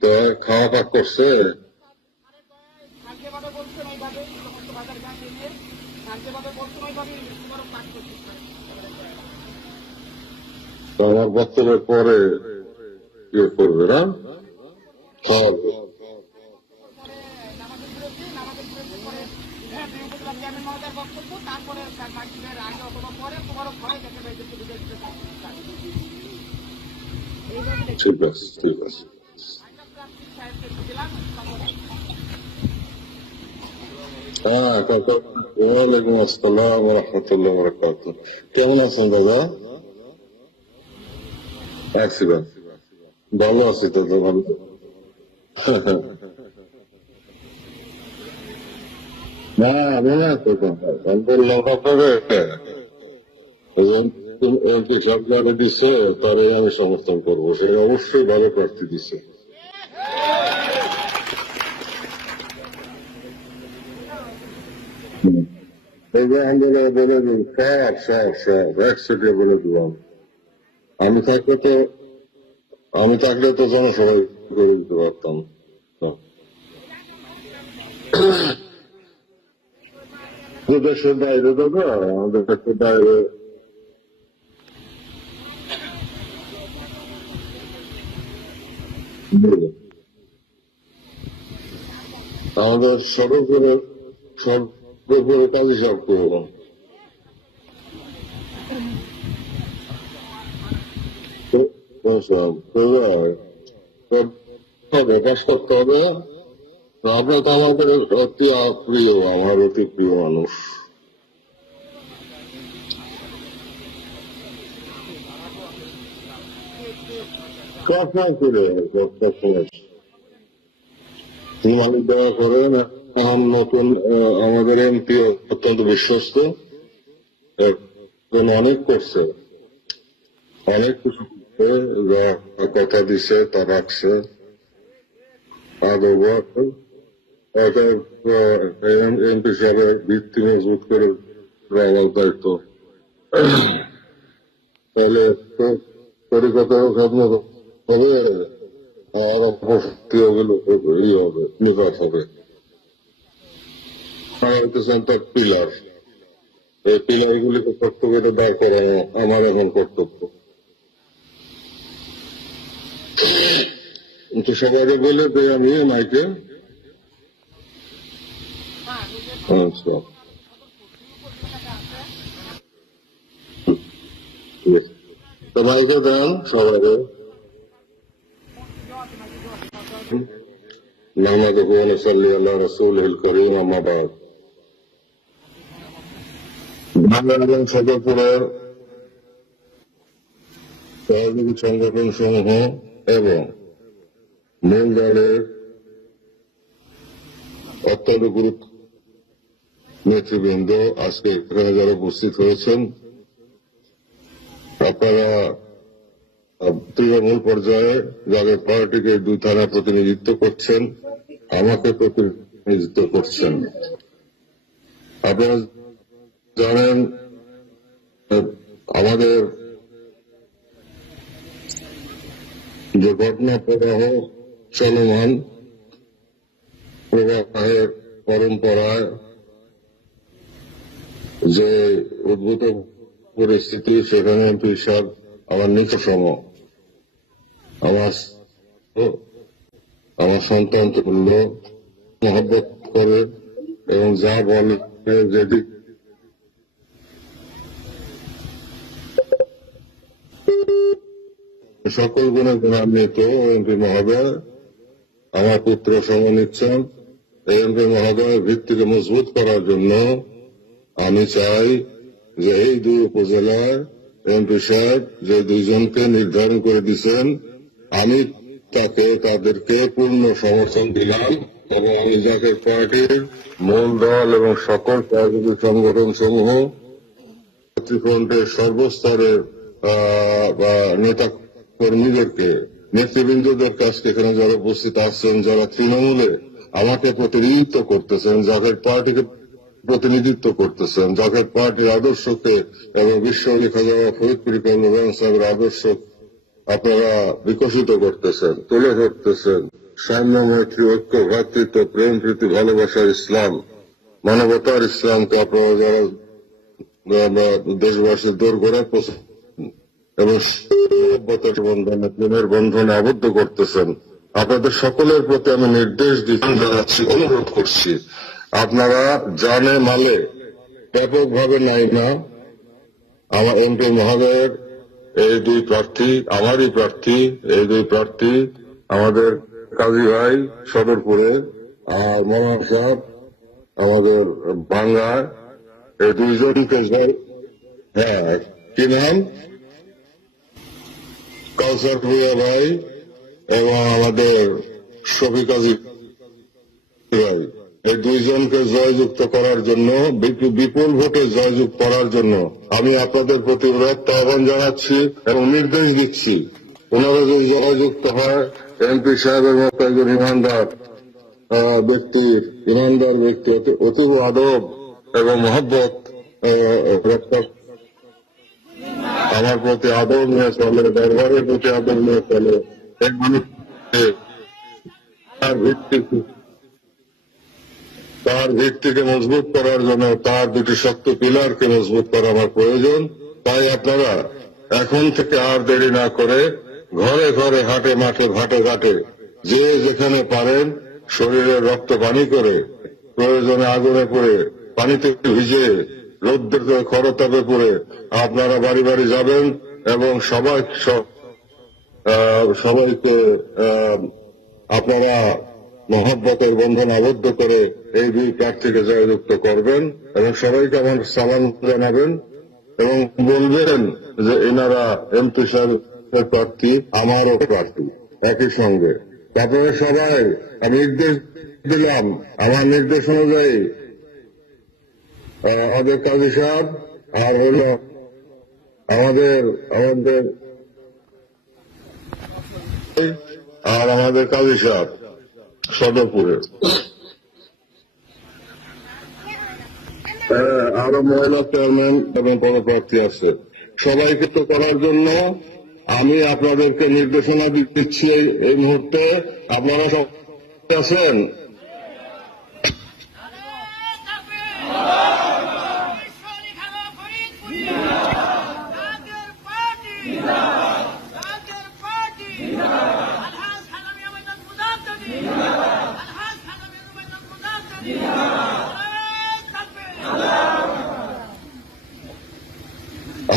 তো খাওয়া পাক করছে? তো আমার বক্তব্যের পরে ইয়ে করবে না, খাওয়াবে। ঠিক আছে, ঠিক আছে। হ্যাঁ, ওয়ালাইকুম আসসালাম রহমতুল্লাহ বরকাত। কেমন আছেন দাদা? আছি ভাই, ভালো আছি দাদা, ভালো। না, আমি না তো আমি বললাম আপনাকে, এমপি সরকারে দিচ্ছে, তারে আমি সমর্থন করবো। সে অবশ্যই ভালো প্রার্থী দিচ্ছে। এই যে আমরা বলে দিন, সব একসাথে বলে দিলাম। আমি থাকলে তো আমি থাকলে তো জনসভায় করে দিতে পারতাম। দেশের বাইরে দাদা, আমাদের দেশের বাইরে আমাদের সর্বোপরি কাজী সাহেব করবো। পাশ করতে হবে। আপনার তো আমাদের অতি প্রিয়, আমার অতি প্রিয় মানুষ। সবসময় করে সবসময় মালিক দেওয়া করেন। এখন নতুন আমাদের এমপি অত্যন্ত বিশ্বস্ত, অনেক করছে, অনেক কিছু করছে, যা কথা দিছে তা রাখছে। আদৌ এমপি সাহেবের ভিত্তি মজবুত করে রাখার দায়িত্ব। তাহলে তরিকত খেদমত হবে, আর অপশক্তি হবে, নিপাত হবে। হইতেছেন তার পিলার। এই পিলার গুলিকে কর্তব্যটা দাঁড় করানো আমার এখন কর্তব্য। কিন্তু সবাইকে বলে যে আমি মাইকে তো মাইকে দেন সবাইকে। نحمده ونصلي على رسوله الكريم أما بعد। বাংলাদেশ সদরপুরের সহযোগী সংগঠন সমূহ এবং মূল দলের অত্যন্ত গুরুত্ব নেতৃবৃন্দ আজকে এখানে যারা উপস্থিত হয়েছেন, আপনারা তৃণমূল পর্যায়ে যাদের পার্টিকে 2 থানা প্রতিনিধিত্ব করছেন, আমাকে প্রতিনিধিত্ব করছেন। আপনারা জানেন আমাদের যে ঘটনা প্রবাহ চলমান, প্রবাহের পরম্পরায় যে উদ্ভূত পরিস্থিতি, সেখানে এমপি সাহেব আমার নিকটতম, আমার সন্তান তুল্য মহব্বত করে এবং যা বলে যদি সকল গুণে গুণান্বিত এমপি মহোদয় আমার পুত্র সম নিচ্ছেন। এমপি মহোদয়ের ভিত্তিকে মজবুত করার জন্য আমি চাই যে এই 2 উপজেলায় এমপি সাহেব যে 2 জনকে নির্ধারণ করে দিচ্ছেন, আমি তাদেরকে পূর্ণ সমর্থন দিলাম এবং আমি জাতীয় পার্টির মূল দল এবং সকল সহযোগী সংগঠন সমূহ নেতৃফ্রন্টের সর্বস্তরের নেতা কর্মীদেরকে, নেতৃবৃন্দদের কাছে এখানে যারা উপস্থিত আছেন, যারা তৃণমূলে আমাকে প্রতিনিধিত্ব করতেছেন, জাতীয় পার্টিকে প্রতিনিধিত্ব করতেছেন, জাতীয় পার্টির আদর্শকে এবং বিশ্ব লেখা যাওয়া ফরিদপুর কর্মী সাহেবের আদর্শ আপনারা বিকশিত করতেছেন, তুলে ধরতেছেন। সাম্য, মৈত্রী, ঐক্য, ভ্রাতৃত্ব, প্রেম, প্রীতি, ভালোবাসার ইসলাম, মানবতার ইসলামকে আপনারা যারা দেশবাসীর দৌড় গড়ে এবং বন্ধনে, প্রেমের বন্ধনে আবদ্ধ করতেছেন। আপনাদের সকলের প্রতি আমি নির্দেশ জানাচ্ছি, অনুরোধ করছি, আপনারা জানে মালে ব্যাপকভাবে নাই না আমার এমপি মহোদয়ের এই দুই প্রার্থী, আমারই প্রার্থী, এই দুই প্রার্থী আমাদের কাজী ভাই সদরপুরে আর মনোহর সাহেব আমাদের বাংলায়, এই দুইজনকে হ্যাঁ কি নাম কাউসার ভুইয়া ভাই এবং আমাদের শফিক কাজী ভাই, এই দুইজনকে জয়যুক্ত করার জন্য, বিপুল ভোটে জয়যুক্ত করার জন্য আমি আপনাদের প্রতি উদাত্ত আহ্বান জানাচ্ছি এবং নির্দেশ দিচ্ছি। ওনারা যদি জয়যুক্ত হয়, এমপি সাহেবের মতো একজন ইমানদার ব্যক্তি অতীব আদব এবং মহব্বত আমার প্রতি আদর নিয়ে চলে, দরবারের প্রতি আদর নিয়ে চলে, এই মানুষকে তার ভিত্তিকে মজবুত করার জন্য তার দুটি শক্ত পিলারকে মজবুত করা আমার প্রয়োজন। তাই আপনারা এখন থেকে আর দেরি না করে ঘরে ঘরে, হাটে মাঠে, ঘাটে ঘাটে, যে যেখানে পারেন শরীরে রক্ত পানি করে, প্রয়োজনে আগুনে পড়ে, পানিতে ভিজে, রোদ্রের খরতাপে পড়ে আপনারা বাড়ি বাড়ি যাবেন এবং সবাইকে আপনারা মহব্বতের বন্ধন আবদ্ধ করে এই দুই প্রার্থীকে জয়যুক্ত করবেন এবং সবাইকে আমার সালাম জানাবেন এবং বলবেন যে এনারা এমপি সাহেবের প্রার্থী, আমারও প্রার্থী একই সঙ্গে। তারপরে সবাই আমি নির্দেশ দিলাম, আমার নির্দেশ অনুযায়ী আমাদের কাজী সাহেব আর হল আমাদের কাজী সাহেব সদরপুরে, আরো মহিলা চেয়ারম্যান এবং পদপ্রার্থী আছে। সবাইকে তো করার জন্য আমি আপনাদেরকে নির্দেশনা দিচ্ছি এই মুহূর্তে। আপনারা সব আছেন?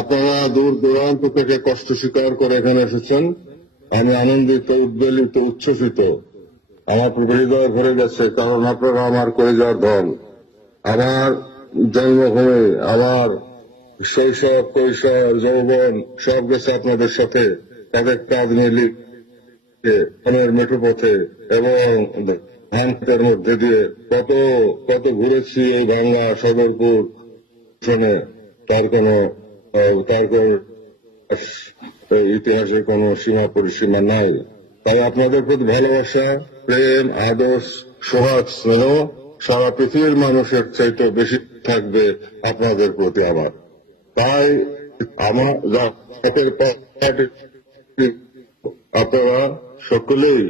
আপনারা দূর দূরান্ত থেকে কষ্ট স্বীকার করে এখানে এসেছেন। আমি আনন্দিত, উদ্বেলিত, উচ্ছ্বসিত, আমার হৃদয় ভরে গেছে, কারণ আপনারা আমার কলিজার ধন, আমার জন্মভূমি, আমার শৈশব, কৈশোর, যৌবন সব গেছে আপনাদের সাথে তাদের কাজ মিলিয়ে মনের মেঠো পথে এবং ধানের মধ্যে দিয়ে কত কত ঘুরেছি এই ভাঙ্গা সদরপুর শুনে, তার কোন ইতিহাসের কোন সীমা পরিসীমা নাই। তাই আপনাদের প্রতি ভালোবাসা, প্রেম, আদর্শ, সোহাগ, স্নেহ সারা পৃথিবীর মানুষের চাইতে বেশি থাকবে আপনাদের প্রতি আমার। তাই আমার আপনারা সকলেই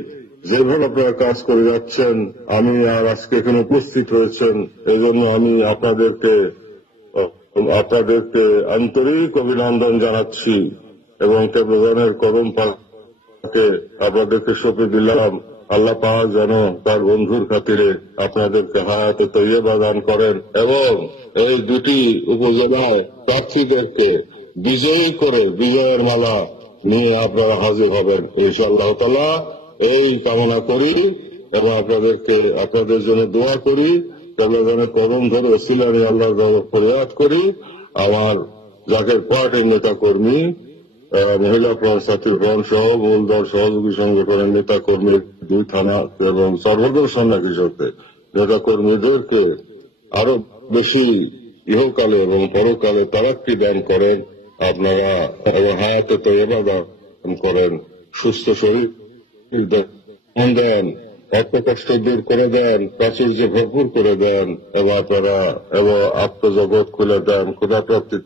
যেভাবে আপনারা কাজ করে যাচ্ছেন, আমি আর আজকে এখানে উপস্থিত হয়েছেন, এই জন্য আমি আপনাদেরকে আন্তরিক অভিনন্দন জানাচ্ছি এবং প্রধানের কদম পাকে আপনাদেরকে সঁপে দিলাম। আল্লাহ পাক যেন তার বন্ধুর খাতিরে আপনাদেরকে হায়াতে তৈয়বা দান করেন এবং এই দুটি উপজেলায় প্রার্থীদেরকে বিজয়ী করে বিজয়ের মালা নিয়ে আপনারা হাজির হবেন ইনশাআল্লাহ তাআলা, এই কামনা করি এবং আপনাদের জন্য দোয়া করি। কদম ধরে ওসিলা নিয়ে আল্লাহর ফরিয়াদ করি। আমার জাকের পার্টির নেতা কর্মী, মহিলা সাথী ফ্রন্ট সহ মূলদল সহযোগী সংগঠনের নেতা কর্মী, দুই থানা এবং সর্বদল সন্ন্যাসী সাথে নেতা কর্মীদেরকে আরো বেশি ইহকালে এবং পরকালে তারাক্কি দান করেন আপনারা এবং হায়াতে তৈয়বা দান করেন, সুস্থ শরীর দেন, অর্থ কষ্ট দূর করে দেন, প্রাচুর্য ভরপুর করে দেন এবং আপনারা এবং আত্মজগৎ খুলে দেন, ক্ষুধা প্রাপ্তি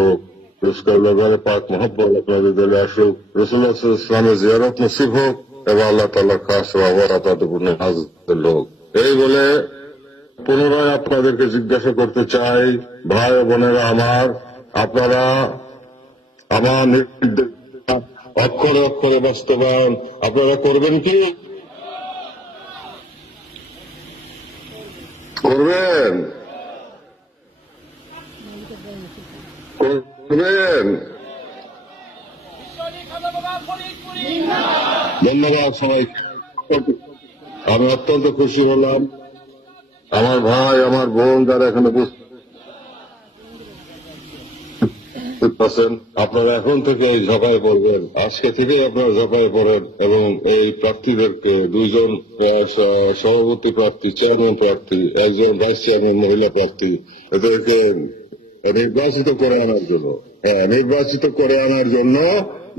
হোক, পুরস্কার ব্যাপারে পাক মহব্বত আপনাদের দিলে আসুক, রাসূলুল্লাহ সাল্লাল্লাহু আলাইহি ওয়াসাল্লামের জিয়ারত নসিব হোক এবং আল্লাহ তাআলার খাস রহমত আপনাদের উপর নাযিল হোক। এই বলে পুনরায় আপনাদেরকে জিজ্ঞাসা করতে চাই, ভাই ও বোনেরা আমার, আপনারা আমার নির্দেশ অক্ষরে অক্ষরে বাস্তবায়ন আপনারা করবেন কি? করবেন? করবেন? ধন্যবাদ সবাই। আমি অত্যন্ত খুশি হলাম, আমার ভাই আমার বোন যারা এখানে আপনারা এখন থেকে ঝাঁপায় পড়বেন, আজকে থেকেই আপনারা ঝাঁপায় পড়েন এবং এই প্রার্থীদেরকে দুইজন সভাপতি প্রার্থী, চেয়ারম্যান প্রার্থী, একজন ভাইস চেয়ারম্যান মহিলা প্রার্থী, এদেরকে নির্বাচিত করে আনার জন্য, নির্বাচিত করে আনার জন্য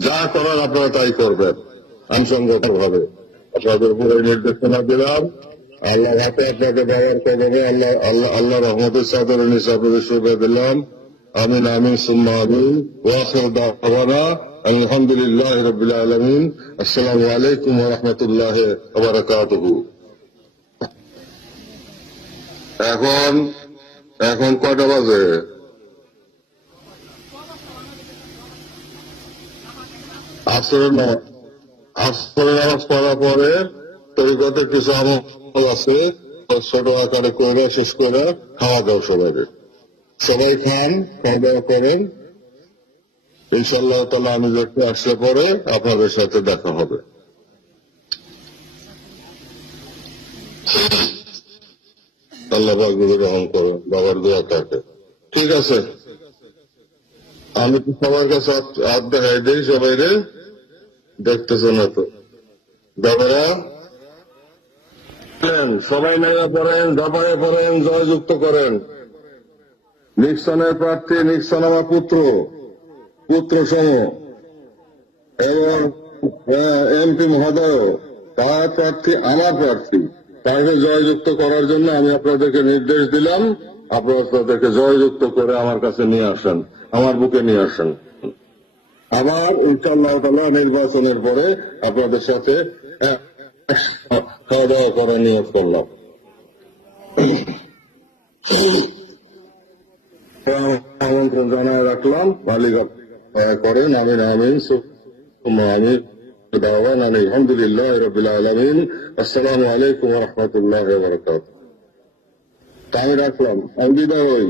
যা করার আপনারা তাই করবেন আনুষঙ্গিক ভাবে। আপনাদের উপরে নির্দেশনা দিলাম, আল্লাহ হাতে আপনাকে ব্যবহার করবে, আল্লাহ আল্লাহ আল্লাহ রহমতের চাদরের নিচে আপনাদের শুভে দিলাম। আমিন আমিন সুম্মা আমিন। ওয়া আখিরু দাওয়ানা আলহামদুলিল্লাহি রাব্বিল আলামিন। আসসালামু আলাইকুম ওয়া রাহমাতুল্লাহি ওয়া বারাকাতুহু। এখন কয়টা বাজে? আসরের নামাজ পড়ার পরে তরিকতের কিছু আমল আছে, ছোট আকারে করে শেষ করে খাওয়া দাওয়া সবাই খান, খাওয়া দাওয়া করেন। ইনশাআল্লাহ তাআলা আমি দেখতে আসলে পরে আপনাদের সাথে দেখা হবে। আল্লাহ পাক যদি রহম করেন, বাবার দোয়া থাকে। ঠিক আছে, আমি তো সবার কাছে হাত দেখাই দিই, সবাই রে দেখতেছে না তো দাদারা, সবাই নাইয়া পড়েন, দাবায় পড়েন, জয়যুক্ত করেন। নিক্সনের প্রার্থী নিক্সন আমার পুত্র সম এবং এমপি মহোদয়, তার প্রার্থী আমার প্রার্থী, তাকে জয়যুক্ত করার জন্য আমি আপনাদেরকে নির্দেশ দিলাম। আপনারা তাদেরকে জয়যুক্ত করে আমার কাছে নিয়ে আসেন, আমার বুকে নিয়ে আসেন। আবার ইনশাআল্লাহ তাআলা নির্বাচনের পরে আপনাদের সাথে খাওয়া দাওয়া করার নিয়োগ করলাম। আমন্ত্রণ জানায় রাখলাম, মালিক করেন। আমিন আমিন সুম্মা আমিন। দাওয়ান আলহামদুলিল্লাহি রাব্বিল আলামিন। আসসালামু আলাইকুম ওয়া রাহমাতুল্লাহি ওয়া বারাকাতুহু। তাই রাখলাম, আমি বিদায় হই।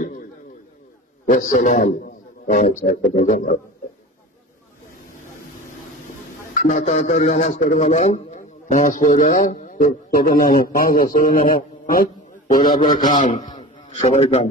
আসসালাম। না তাড়াতাড়ি নামাজ পড়ে গেলাম, নামাজ পড়ে ছোট নামাজ আসলে নামাজ পড়ে আপনারা খান, সবাই খান।